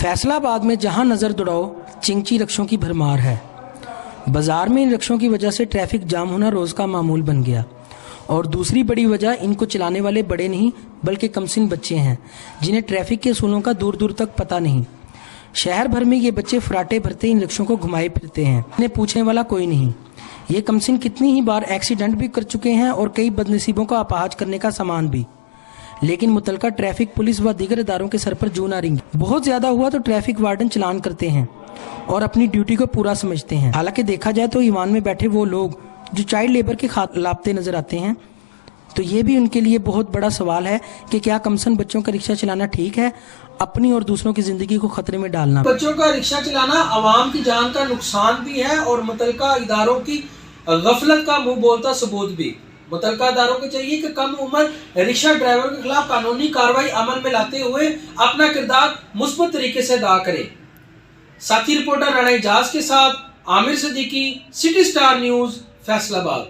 फैसलाबाद में जहां नज़र दौड़ाओ चिंची रक्षों की भरमार है। बाजार में इन रक्षों की वजह से ट्रैफिक जाम होना रोज़ का मामूल बन गया। और दूसरी बड़ी वजह इनको चलाने वाले बड़े नहीं बल्कि कमसिन बच्चे हैं, जिन्हें ट्रैफिक के असूलों का दूर दूर तक पता नहीं। शहर भर में ये बच्चे फराटे भरते इन रक्षों को घुमाए फिरते हैं, इन्हें पूछने वाला कोई नहीं। ये कमसिन कितनी ही बार एक्सीडेंट भी कर चुके हैं और कई बदनसीबों का अपाहज करने का सामान भी, लेकिन मुतलका ट्रैफिक पुलिस व दीगर इदारों के सर पर जू ना रिंगी। बहुत ज्यादा हुआ तो ट्रैफिक वार्डन चलान करते हैं और अपनी ड्यूटी को पूरा समझते हैं। हालांकि देखा जाए तो ईवान में बैठे वो लोग जो चाइल्ड लेबर के लापते नजर आते हैं, तो ये भी उनके लिए बहुत बड़ा सवाल है कि क्या कमसन बच्चों का रिक्शा चलाना ठीक है, अपनी और दूसरों की जिंदगी को खतरे में डालना। बच्चों का रिक्शा चलाना आवाम की जान का नुकसान भी है और मुतलका इदारों की गफलत का मुंह बोलता सबूत भी। मुतलका इदारों को चाहिए कि कम उम्र रिक्शा ड्राइवर के खिलाफ कानूनी कार्रवाई अमल में लाते हुए अपना किरदार मुस्बत तरीके से अदा करें। साथी रिपोर्टर राणा इजाज के साथ Aamir Siddiqui, city star news, Faisalabad.